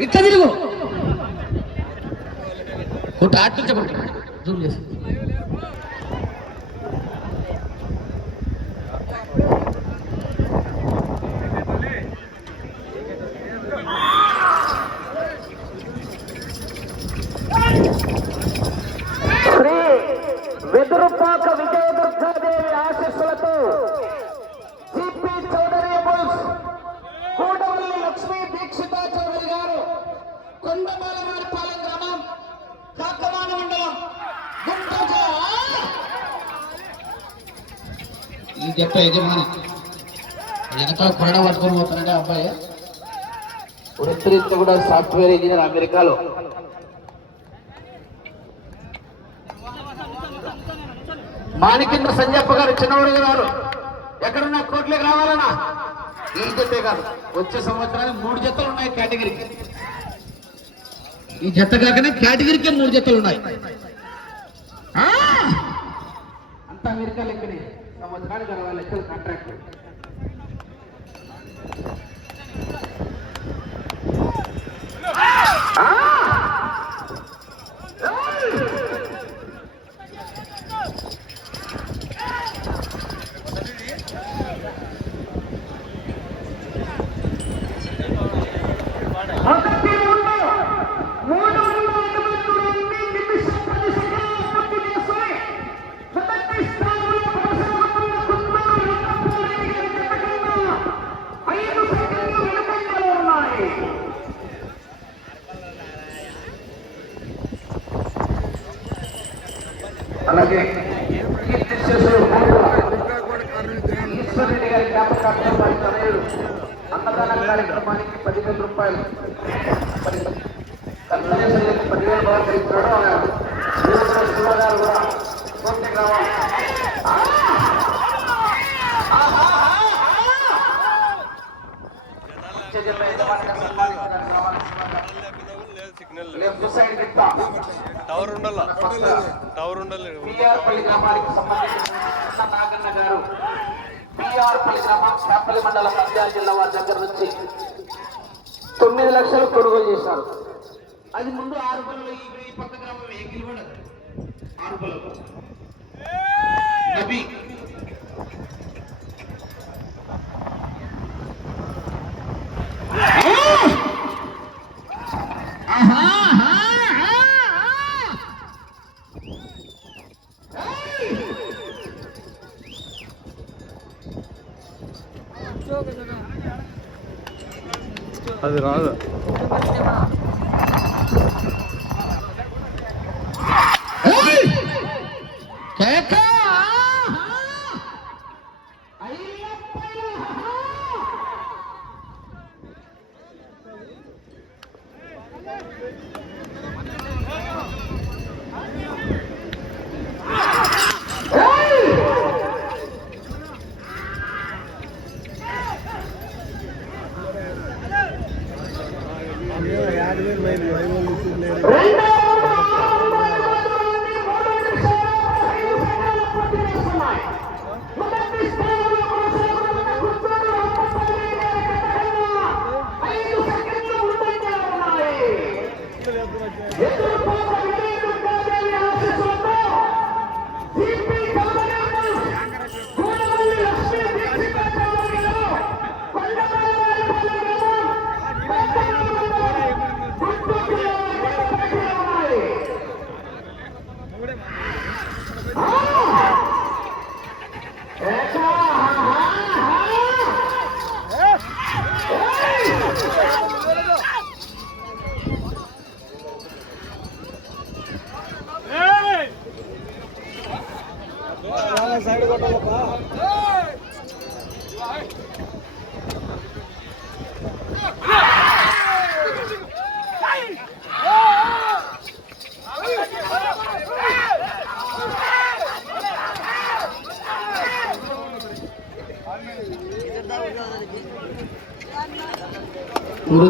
ఇట్లా తిరుగు కొట్టు అటు నుంచి కొట్టు జూమ్ చేసి చెప్తా యజమాని వెనకాల కొరడ పట్టుకొని పోతానంటే అబ్బాయి. వృత్తిరీత్యా కూడా సాఫ్ట్వేర్ ఇంజనీర్ అమెరికాలో. మాణికింద్ర సంజప్ప గారు చిన్నవాడు గారు. ఎక్కడున్నా కోట్లోకి రావాలన్నా? ఈ జతే కాదు. వచ్చే సంవత్సరానికి మూడు జతలు ఉన్నాయి కేటగిరీకి. ఈ జత కాకనే కేటగిరీకే మూడు జతలు ఉన్నాయి. అంత అమెరికాలు అమెరికా సంవత్సరానికి అరవై లక్షల కాంట్రాక్ట్ మొదటి మూడు మూడు వందల ఎనభై ఎనిమిది నిమిషం పది సెకండ్ల పూర్తి చేసుకొని మొదటి స్థానంలో కొనసాగుతున్న కుందూరు రంగపూడి గారి జత కన్నా ఐదు సెకండ్లు వెనుకంజలో ఉన్నాయి అలాగే కీర్తి శేషులు ఈశ్వరుడి గారి జ్ఞాపకార్థం వారి తనయుడు అన్నదాన కార్యక్రమానికి పదివేల రూపాయలు మరి కర్తవ్యం పదివేల రూపాయలు ఇస్తున్నాడు ఆయన యువకుడు శివ గారు కూడా పూర్తికి రావాలి ఆ! ఆహా! ఇచ్చే జిల్లా యజమానిగా సన్మానించడానికి రావాలి శివ గారు. లెఫ్ట్ సైడ్ గిట్టా టవర్ ఉండాల పక్క టవర్ ఉండాలి పిఆర్ పల్లి గ్రామానికి సంబంధించిన నాగన్న గారు పిఆర్ పల్లి చేపల్లి మండలం నంద్యాల జిల్లా వారి దగ్గర నుంచి తొమ్మిది లక్షలు కొనుగోలు చేశారు. అది ముందు ఆరు పనులు ఈ పక్క గ్రామం కూడా ఆరు పనులు. నబీ.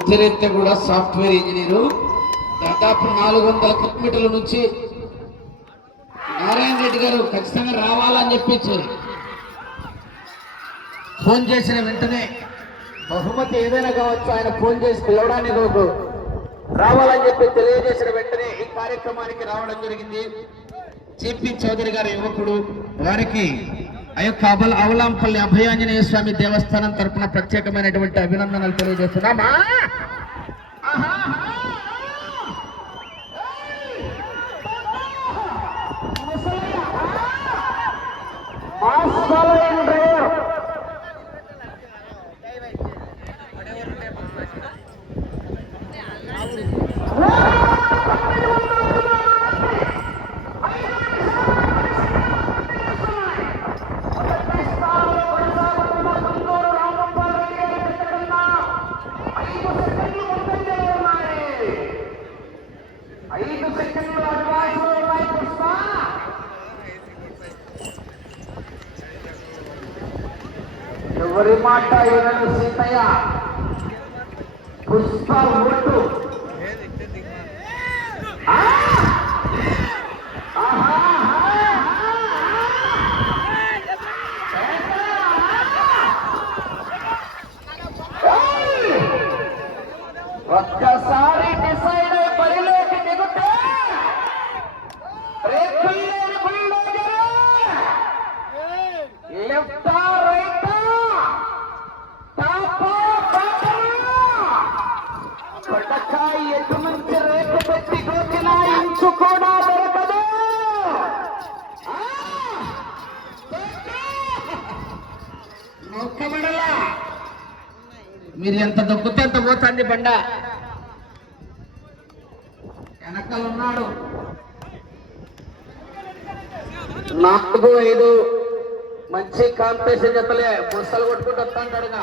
వృత్తిరీత్యా కూడా సాఫ్ట్వేర్ ఇంజనీరు. దాదాపు నాలుగు వందల కిలోమీటర్ల నుంచి నారాయణ రెడ్డి గారు ఖచ్చితంగా రావాలని చెప్పించి ఫోన్ చేసిన వెంటనే బహుమతి ఏదైనా కావచ్చు ఆయన ఫోన్ చేసి పిలవడానికి ఒక రావాలని చెప్పి తెలియజేసిన వెంటనే ఈ కార్యక్రమానికి రావడం జరిగింది. చిపి చౌదరి గారి యువకుడు వారికి ఆ యొక్క అబల అవలాంపల్లి అభయాంజనేయ స్వామి దేవస్థానం తరపున ప్రత్యేకమైనటువంటి అభినందనలు తెలియజేస్తున్నామా ఐదు సెకండ్లు అడ్వాన్స్ ఉన్నాయి పుష్ప ఎవరి మాట వినడు సీతయ్య పుష్ప కొట్టకాయ ఎటు పెట్టి ఇంచు కూడా దొరకదు. నొక్కబడలా మీరు ఎంత దొక్కుతే అంత పోతుంది బండ. వెనకాల ఉన్నాడు నాలుగు ఐదు. మంచి కాంపిటీషన్ జతలే ముసలు కొట్టుకుంటూ వస్తాంటాడుగా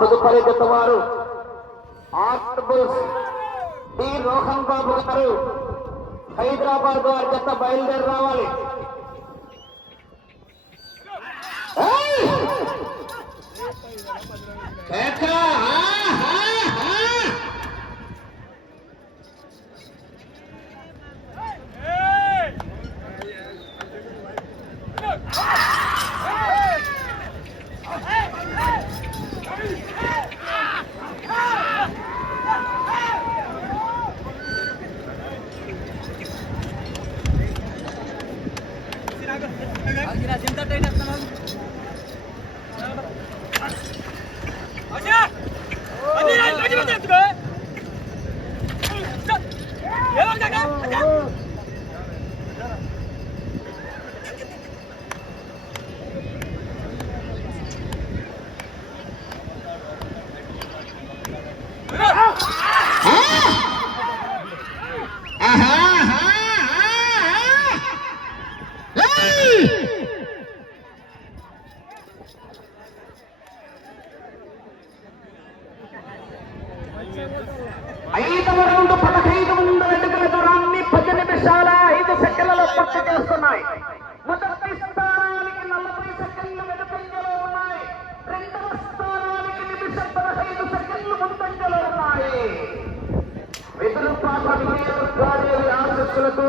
తదుపరి జత వారు డి. రోహన్ బాబు గారు హైదరాబాద్ వారి జత బయలుదేరి రావాలి. ఏయ్! విధులు పాప ఆశస్సులకు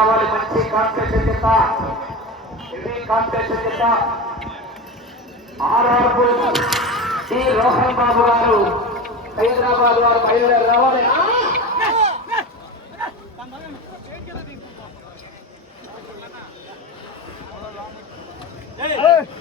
రావాలి మంచి కాంపిటీషన్ చేత ఇది కాంపిటీషన్ చేత ఆర్ఆర్ డి. రోహన్ బాబు గారు. హైదరాబాద్ వారు బయలుదేరి రావాలి. Hey!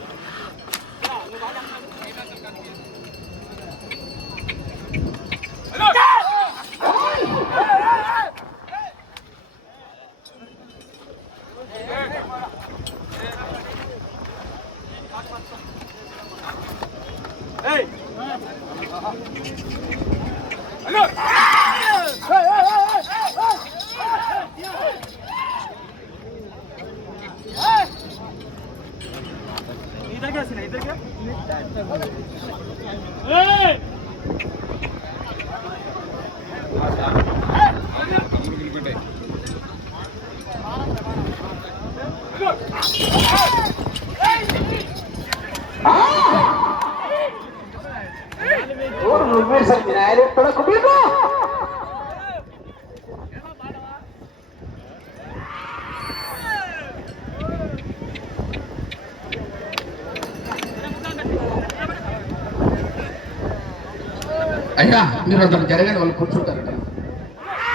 అయ్యా అతను జరగండి వాళ్ళు కూర్చుంటారట.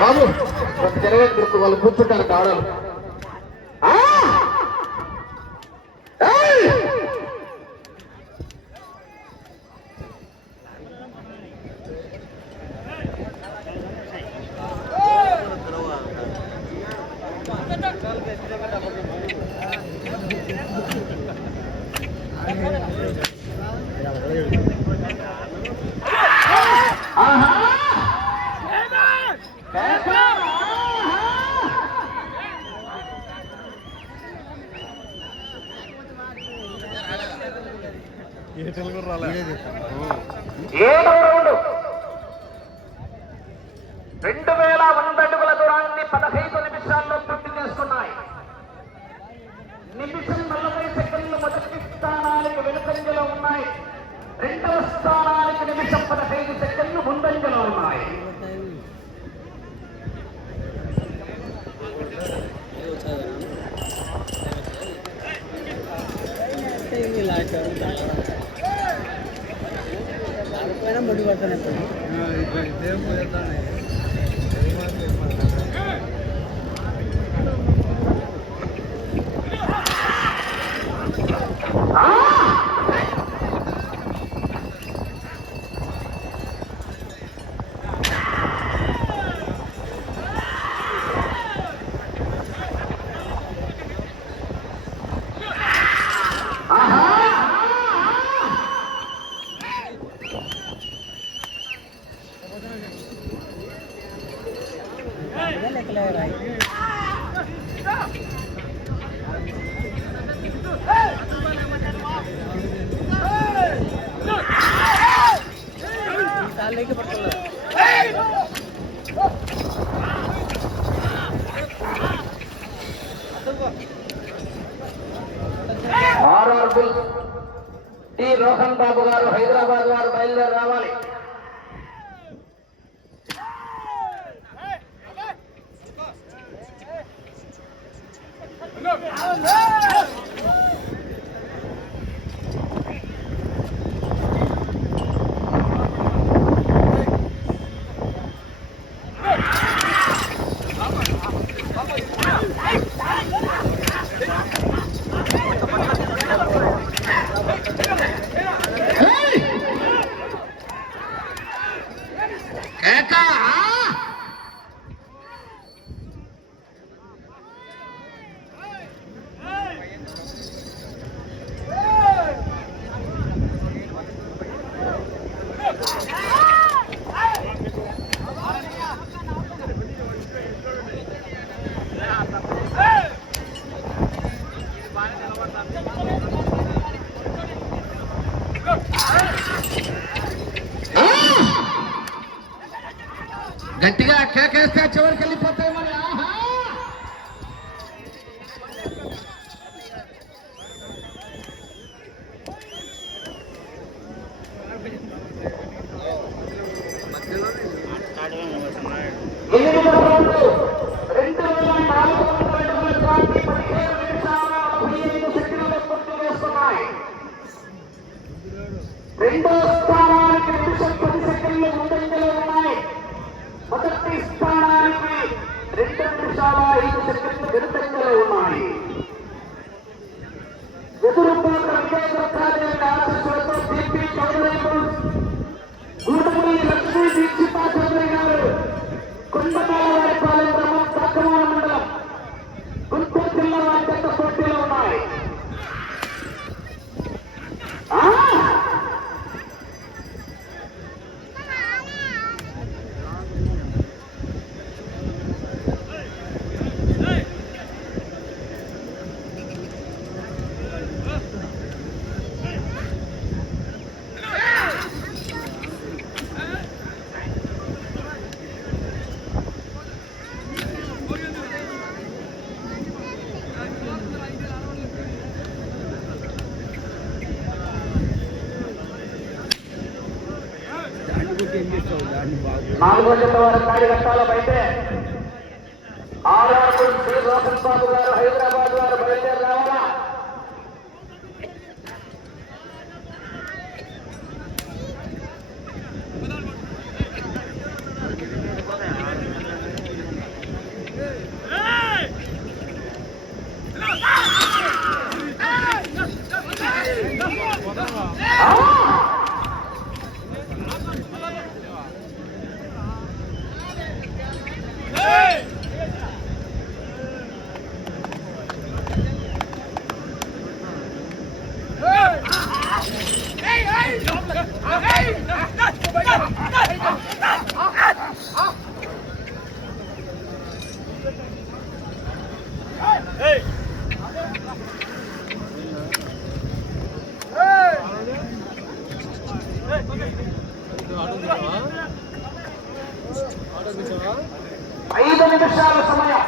బాబు జరగని వాళ్ళు కూర్చుంటారట ఆడాలి. వెనుకంజలో ఉన్నాయి రెండవ స్థానానికి నిమిషం పదహైదు సెకండ్లు ముందంజలో ఉన్నాయి RR bull T Rohan Babu గారు హైదరాబాద్ వారు బయలుదేరి రావాలి Stop! నాలుగో జత వారు కాడి కట్టాల ఆరు శ్రీ రోషన్ బాబు గారు హైదరాబాద్ వారు బయలుదేరి రావాలా ఐదు నిమిషాల సమయం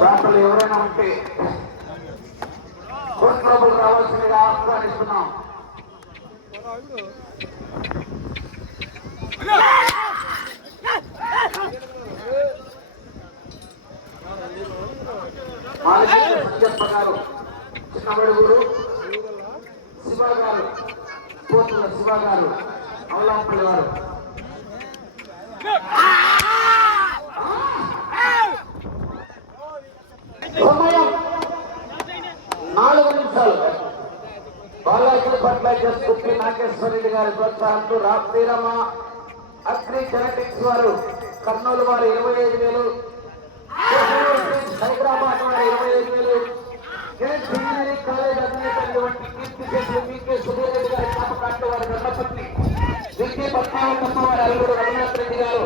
దాంట్లో ఎవరైనా ఉంటే కోర్టు రావాల్సిందిగా ఆహ్వానిస్తున్నాం. చెప్ప గారు చిన్నబడుగురు శివ గారు పోతుల శివ గారు. అల్లాంపల్లి వారు నాలుగు నిమిషాలు. బాలాజీ ఫర్టిలైజర్స్ కుప్పి నాగేశ్వరరెడ్డి గారి ప్రోత్సాహంతో రాత్రిరమ అగ్రి జెనెటిక్స్ వారు కర్నూలు వారు ఇరవై ఐదు వేలు హైదరాబాద్ వారు ఇరవై ఐదు వేలు ఇంజనీరింగ్ కాలేజ్ అధినేత కీర్తి చేసిన మీకే సుధీర్ రెడ్డి గారి జ్ఞాపకార్థం వారి ధర్మపత్ని విద్య పద్మావతమ్మ వారి అల్లుడు రఘునాథ్ రెడ్డి గారు.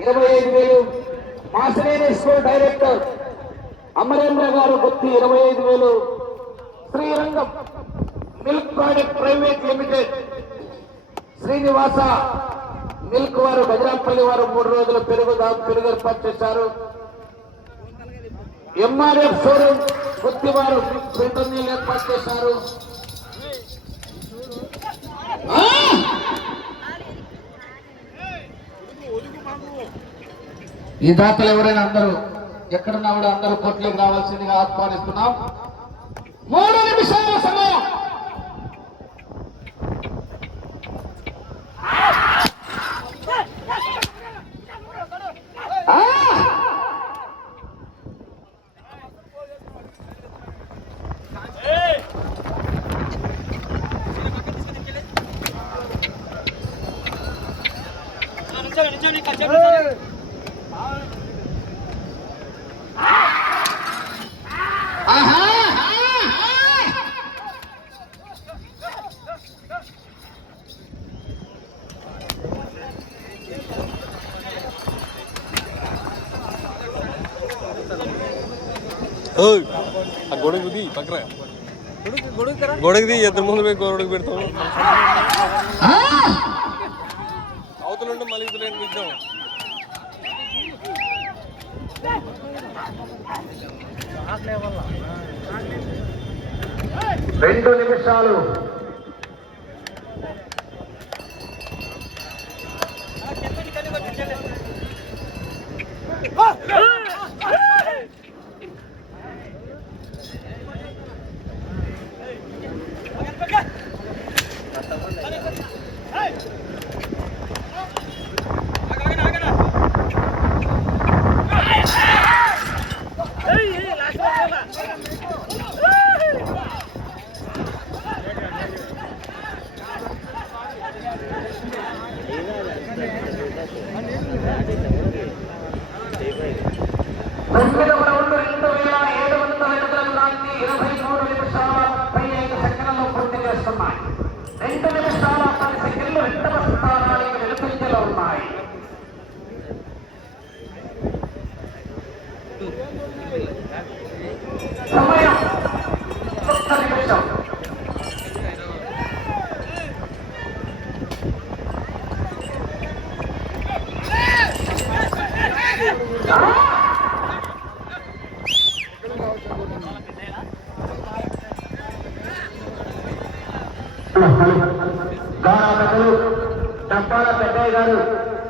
ఇరవై ఐదు వేలు మాసనేని స్కూల్ డైరెక్టర్ అమరేంద్ర గారు బొత్తి ఇరవై ఐదు వేలు. Srirangam milk product private limited Srinivasa milk వారు గజరాంపల్లి వారు మూడు రోజులు పెరుగు పెరుగు ఏర్పాటు చేశారు. ఎంఆర్ఎఫ్ షోరూమ్ గుత్తి వారు ఏర్పాటు చేశారు ఆ! ఈ దాతలు ఎవరైనా అందరూ ఎక్కడున్నా కూడా అందరూ కోట్లోకి రావాల్సిందిగా ఆహ్వానిస్తున్నాం. మూడు నిమిషాల సమయం. ఆ! ఆ గొడుగు ది పక్కన గొడుగు ది ఎద్దరు ముందు పోయి గొడుగు పెడతాం. ఆ! అవతలుంటే మళ్ళీ ఇతరులు ఇద్దాం. రెండు నిమిషాలు. గౌరవకులు డబ్బాల పెద్దయ్య గారు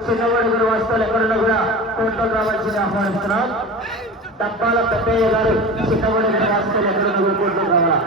చిన్నవడుగురు వస్తువులు ఎక్కడున్నా కూడా కోర్టులో రావాల్సింది ఆహ్వానిస్తున్నాం. తప్పాల పెద్దయ్య గారు చిన్నవాడు చిన్నవడుగురు వస్తువులు ఎక్కడున్నా కూడా కోర్టులో రావాలా?